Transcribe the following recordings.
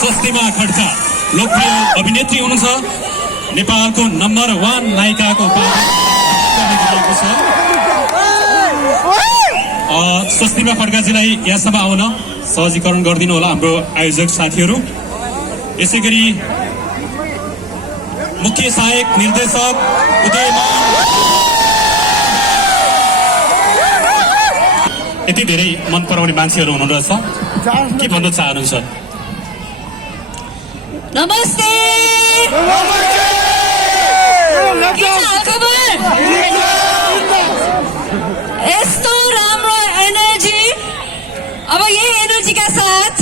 स्वस्तिमा खड्का लोकप्रिय अभिनेत्री हुनुहुन्छ। नेपालको नम्बर 1 नायिकाको स्वस्तिमा खड्काजीलाई यहाँसम्म आउन सहजीकरण गरिदिनु होला हाम्रो आयोजक साथीहरू। यसै गरी मुख्य सहायक निर्देशक उदयमान यति धेरै मन पराउने मान्छेहरू हुनुहुँदो रहेछ, के भन्न चाहनुहुन्छ? नमस्ते। यस्तो राम्रो एनर्जी, अब यही एनर्जीका साथ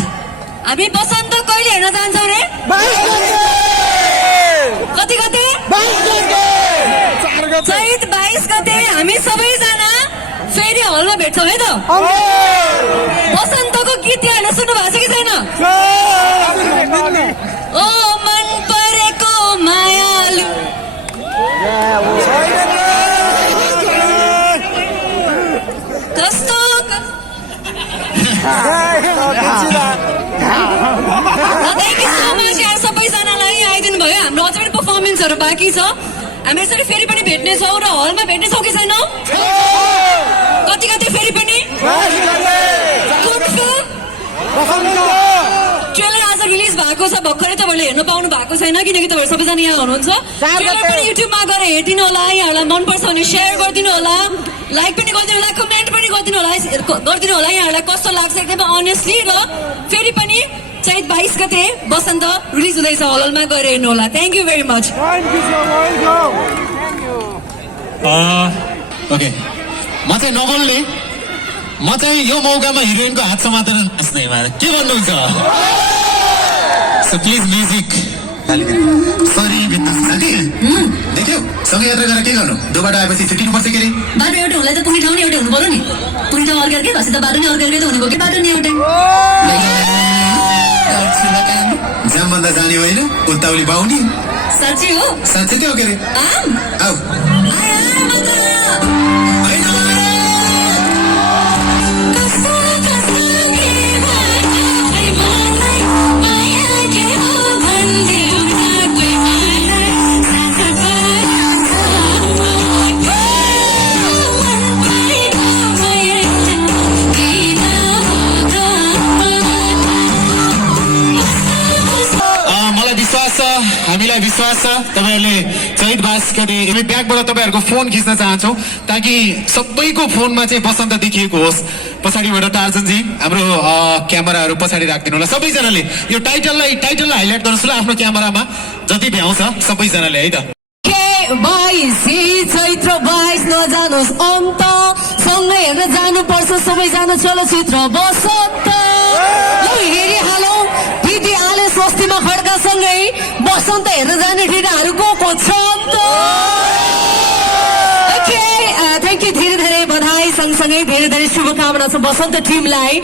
हामी बसन्त कहिले हेर्न जान्छौँ रे? कति गते? चैत 22 गते हामी सबैजना फेरि हलमा भेट्छौँ है त। बसन्तको गीत यहाँ सुन्नु भएको छ कि छैन? ओ मन परेको मायालु कस्तो सबैजनालाई आइदिनु भयो। हाम्रो अझै पनि पर्फर्मेन्सहरू बाँकी छ। हामी यसरी फेरि पनि भेट्नेछौँ र हलमा भेट्नेछौँ कि छैनौँ? कति कति फेरि पनि ट्रेलर आज रिलिज भएको छ। भर्खरै तपाईँहरूले हेर्नु पाउनु भएको छैन किनकि तपाईँहरू सबैजना यहाँ हुनुहुन्छ। ट्रेलर पनि युट्युबमा गएर हेरिदिनु होला। यहाँहरूलाई मनपर्छ भने सेयर गरिदिनु होला, लाइक पनि गरिदिनु होला, कमेन्ट पनि गरिदिनु होला। यहाँहरूलाई कस्तो लाग्छ एकदमै अनेस्टली। र फेरि पनि चैत 22 गते बसन्त रिलिज हुँदैछ, हलमा गएर हेर्नु होला। Thank you very much. Okay, म चाहिँ नबोल्ने, म चाहिँ यो मौकामा हिरोइनको हात समातेर नाच्ने। के भन्नुहुन्छ? So please music. सरी साथी, देख्यौ सँगै यात्रा गरेर के गर्नु? दोबाटो आएपछि छुट्टिनुपर्छ के अरे? बाटो एउटा होला त पुग्ने ठाउँ नि एउटै हुनु पर्यो नि। पुग्ने ठाउँ अर्कै अर्कै, खसी त बाटो नि अर्कै अर्कै त हुने भयो कि बाटो नि एउटै। जामभन्दा जाने होइन उत्ताउली बाहुनी। साँच्चै हो? साँच्चै के हो के अरे? आऊ हामीलाई विश्वास छ तपाईहरुले चैत 22 गते हामी ब्यागबाट तपाईहरुको फोन खिच्न चाहन्छौं ताकि सबैको फोनमा चाहिँ बसन्त देखिएको होस्। पछाडिबाट टार्जनजी हाम्रो क्यामेराहरु पछाडी राख्दिनु होला। सबैजनाले यो टाइटललाई हाइलाइट गर्नुस् ल आफ्नो क्यामेरामा, जति भ्याउँछ सबैजनाले है त। चैत्र 22 नजानुस् अन्त, सँगै हेर्न जानुपर्छ सबैजना चलचित्र बसन्त। हेरिहालौ दिदी आले स्वस्तिमा खड्का सँगै बसन्त हेर्न जाने ठिटाहरूको को छ त? थ्याङ्क यू, धेरै धेरै बधाई सँगसँगै धेरै धेरै शुभकामना छ बसन्त टिमलाई।